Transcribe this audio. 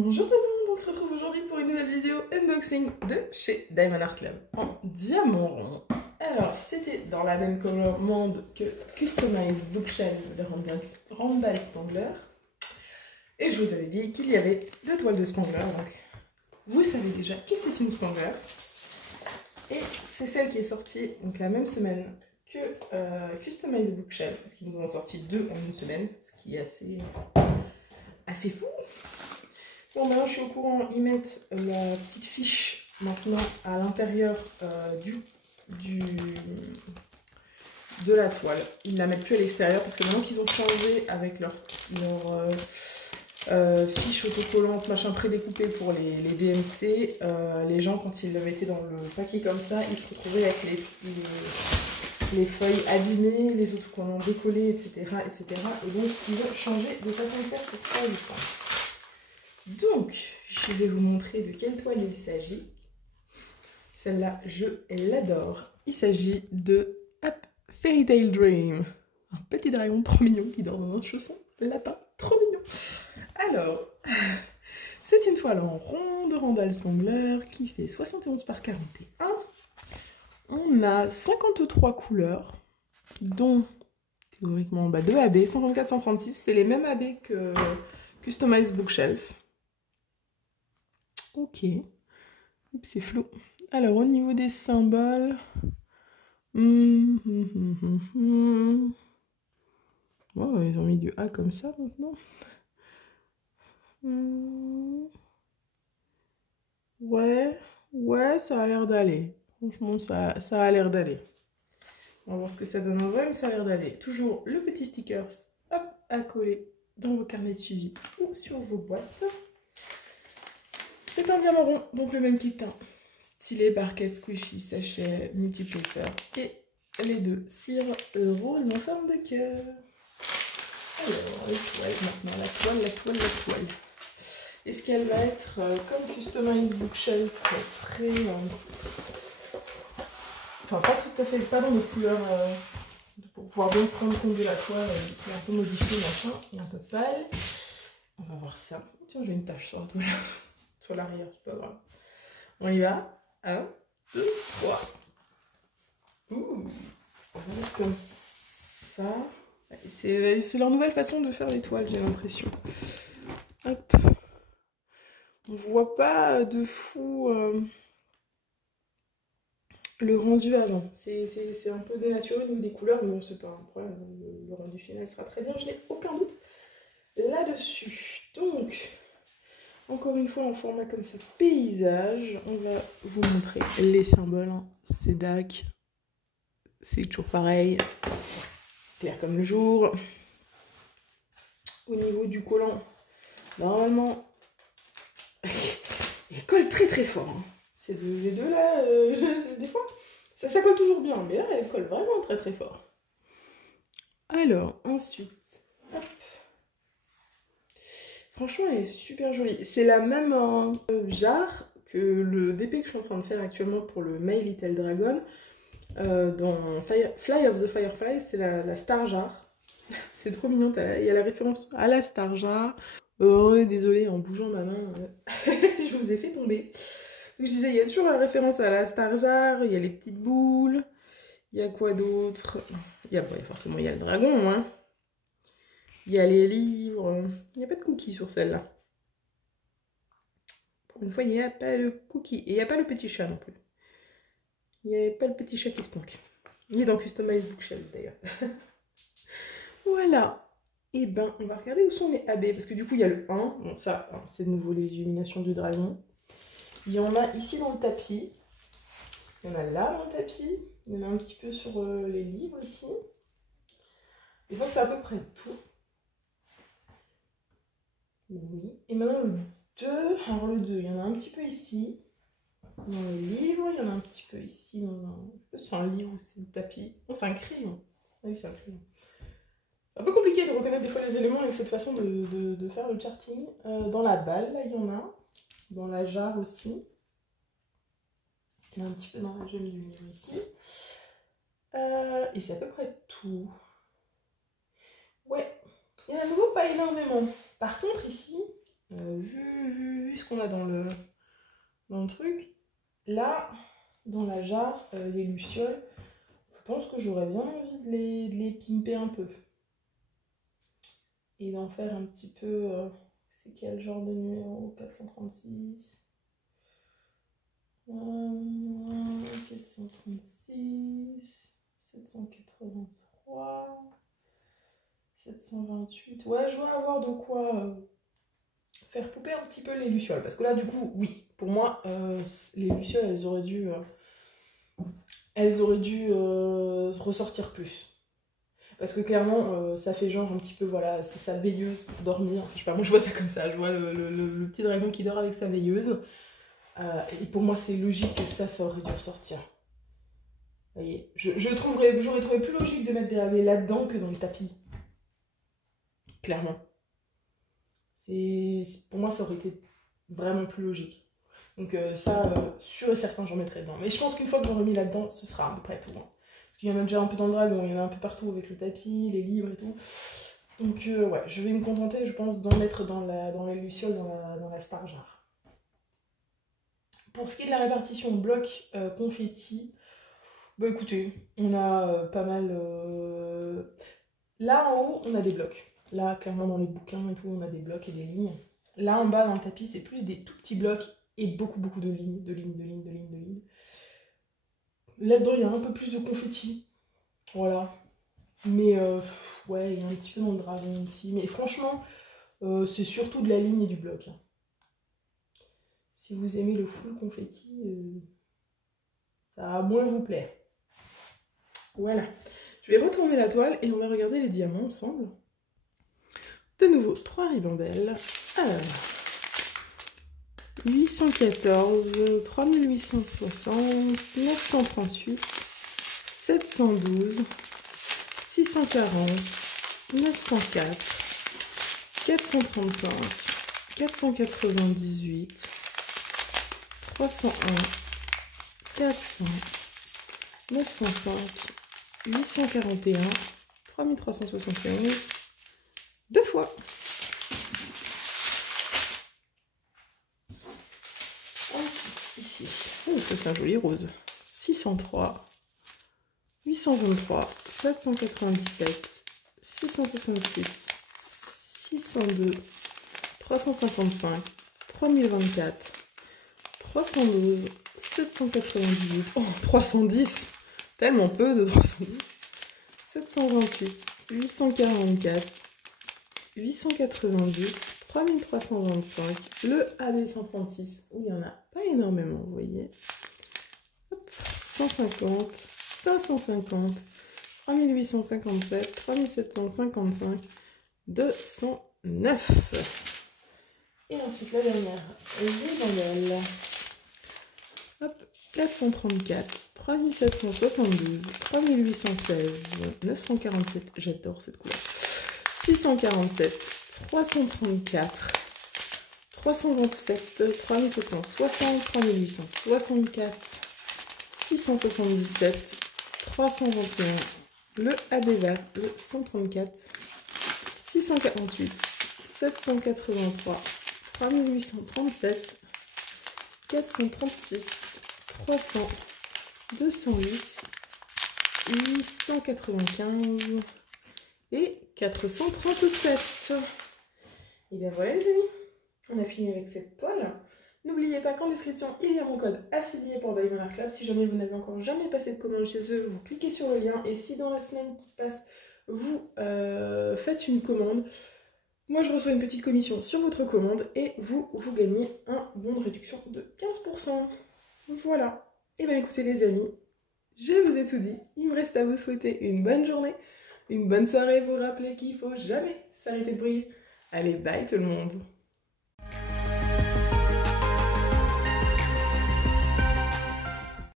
Bonjour tout le monde, on se retrouve aujourd'hui pour une nouvelle vidéo unboxing de chez Diamond Art Club en diamant rond. Alors, c'était dans la même commande que Customized Bookshelf de Randall Spangler. Et je vous avais dit qu'il y avait deux toiles de Spangler, donc vous savez déjà que c'est une Spangler. Et c'est celle qui est sortie donc, la même semaine que Customized Bookshelf, parce qu'ils nous en ont sorti deux en une semaine, ce qui est assez fou. Bon, maintenant je suis au courant, ils mettent la petite fiche maintenant à l'intérieur de la toile. Ils ne la mettent plus à l'extérieur parce que maintenant qu'ils ont changé avec leur fiche autocollante, machin prédécoupé pour les DMC, les gens quand ils le mettaient dans le paquet comme ça, ils se retrouvaient avec les feuilles abîmées, les autocollants décollés, etc., etc. Et donc ils ont changé de façon de faire pour ça, je pense. Donc, je vais vous montrer de quelle toile il s'agit. Celle-là, je l'adore. Il s'agit de Fairy Tail Dream. Un petit dragon trop mignon qui dort dans un chausson lapin. Trop mignon. Alors, c'est une toile en rond de Randall Spangler qui fait 71 par 41. On a 53 couleurs, dont théoriquement 2 AB, 124, 136. C'est les mêmes AB que Customized Bookshelf. Ok, c'est flou. Alors au niveau des symboles, oh, ils ont mis du A comme ça maintenant. Ouais, ça a l'air d'aller. Franchement, ça a l'air d'aller. On va voir ce que ça donne en vrai, mais ça a l'air d'aller. Toujours le petit sticker, hop, à coller dans vos carnets de suivi ou sur vos boîtes. C'est un diamant rond, donc le même kit. Stylet, barquette, squishy, sachet, multiplexeur et les deux cires roses en forme de cœur. Alors, les toiles maintenant, la toile. Est-ce qu'elle va être comme Customized Bookshelf, très... enfin, pas tout à fait, pas dans les couleurs, pour pouvoir bien se rendre compte de la toile, qui est un peu modifiée, machin, et un peu pâle. On va voir ça. Tiens, j'ai une tache sur la toile. Sur l'arrière, c'est pas grave. On y va. 1, 2, 3. On va mettre comme ça. C'est leur nouvelle façon de faire les toiles, j'ai l'impression. Hop. On voit pas de fou le rendu avant. C'est un peu dénaturé au niveau des couleurs, mais bon, c'est pas un problème. Le rendu final sera très bien, je n'ai aucun doute là-dessus. Donc... encore une fois en format comme ça, paysage, on va vous montrer les symboles. C'est DAC, c'est toujours pareil, clair comme le jour. Au niveau du collant, normalement, il colle très fort. Hein. C'est les deux là, des fois, ça colle toujours bien, mais là, elle colle vraiment très fort. Alors, ensuite, hop. Franchement, elle est super jolie. C'est la même jarre que le DP que je suis en train de faire actuellement pour le My Little Dragon. Dans Fly of the Firefly, c'est la Star Jar. C'est trop mignon, il y a la référence à la Star Jar. Désolée, en bougeant ma main, je vous ai fait tomber. Donc, je disais, il y a toujours la référence à la Star Jar, il y a les petites boules. Il y a quoi d'autre? Forcément, il y a le dragon, hein. Il y a les livres. Il n'y a pas de cookies sur celle-là. Pour une fois, il n'y a pas le cookie. Et il n'y a pas le petit chat non plus. Il n'y a pas le petit chat qui se planque. Il est dans Customized Bookshelf d'ailleurs. Voilà. Et ben, on va regarder où sont les AB. Parce que du coup, il y a le 1. Bon, ça, c'est de nouveau les illuminations du dragon. Il y en a ici dans le tapis. Il y en a là dans le tapis. Il y en a un petit peu sur les livres ici. Et donc, c'est à peu près tout. Oui. Et maintenant, le 2. Alors, le 2, il y en a un petit peu ici. Dans le livre, il y en a un petit peu ici. C'est un livre ou c'est le tapis. Oh, c'est un crayon. Ah oui, c'est un crayon. C'est un peu compliqué de reconnaître des fois les éléments avec cette façon de faire le charting. Dans la balle, là, il y en a. Dans la jarre aussi. Il y en a un petit peu dans la gemme du livre ici. Et c'est à peu près tout. Ouais. Il y en a à nouveau pas énormément. Par contre, ici, Vu ce qu'on a dans le truc, là, dans la jarre, les lucioles, je pense que j'aurais bien envie de les pimper un peu. Et d'en faire un petit peu... c'est quel genre de numéro? 436 436 783 728. Ouais, je dois avoir de quoi faire pouper un petit peu les lucioles. Parce que là, du coup, oui, pour moi, les lucioles, elles auraient dû ressortir plus. Parce que clairement, ça fait genre un petit peu, voilà, c'est sa veilleuse pour dormir. Je sais pas, moi je vois ça comme ça. Je vois le petit dragon qui dort avec sa veilleuse. Et pour moi, c'est logique que ça aurait dû ressortir. Vous voyez, j'aurais trouvé plus logique de mettre des abeilles là-dedans que dans le tapis. Clairement. Pour moi, ça aurait été vraiment plus logique. Donc ça, sûr et certain, j'en mettrai dedans. Mais je pense qu'une fois que j'en remis là-dedans, ce sera à peu près tout. Hein. Parce qu'il y en a déjà un peu dans le dragon, il y en a un peu partout avec le tapis, les livres et tout. Donc ouais, je vais me contenter, je pense, d'en mettre dans les lucioles, dans la star jar. Pour ce qui est de la répartition bloc confetti, bah écoutez, on a pas mal... Là en haut, on a des blocs. Là, clairement, dans les bouquins et tout, on a des blocs et des lignes. Là en bas, dans le tapis, c'est plus des tout petits blocs et beaucoup de lignes, de lignes. Là-dedans, il y a un peu plus de confetti. Voilà. Mais ouais, il y a un petit peu dans le dragon aussi. Mais franchement, c'est surtout de la ligne et du bloc. Hein. Si vous aimez le full confetti, ça va moins vous plaire. Voilà. Je vais retourner la toile et on va regarder les diamants ensemble. De nouveau, 3 ribambelles. Alors, 814, 3860, 938, 712, 640, 904, 435, 498, 301, 400, 905, 841, 3371, 2 fois. Ici, oh, ça c'est un joli rose. 603, 823, 797, 666, 602, 355, 3024, 312, 798, oh 310, tellement peu de 310, 728, 844, 890, 3325, le AB136, où il n'y en a pas énormément, vous voyez. Hop, 150, 550, 3857, 3755, 209. Et ensuite la dernière, ribambelle. Hop, 434, 3772, 3816, 947, j'adore cette couleur. 647, 334, 327, 3760, 3864, 677, 321, le AB vert, le 134, 648, 783, 3837, 436, 300, 208, 895 et 437. Et bien voilà les amis, on a fini avec cette toile. N'oubliez pas qu'en description, il y a mon code affilié pour Diamond Art Club. Si jamais vous n'avez encore jamais passé de commande chez eux, vous cliquez sur le lien. Et si dans la semaine qui passe, vous faites une commande, moi je reçois une petite commission sur votre commande et vous gagnez un bon de réduction de 15%. Voilà. Et bien écoutez les amis, je vous ai tout dit. Il me reste à vous souhaiter une bonne journée, une bonne soirée. Vous rappelez qu'il ne faut jamais s'arrêter de briller. Allez, bye tout le monde.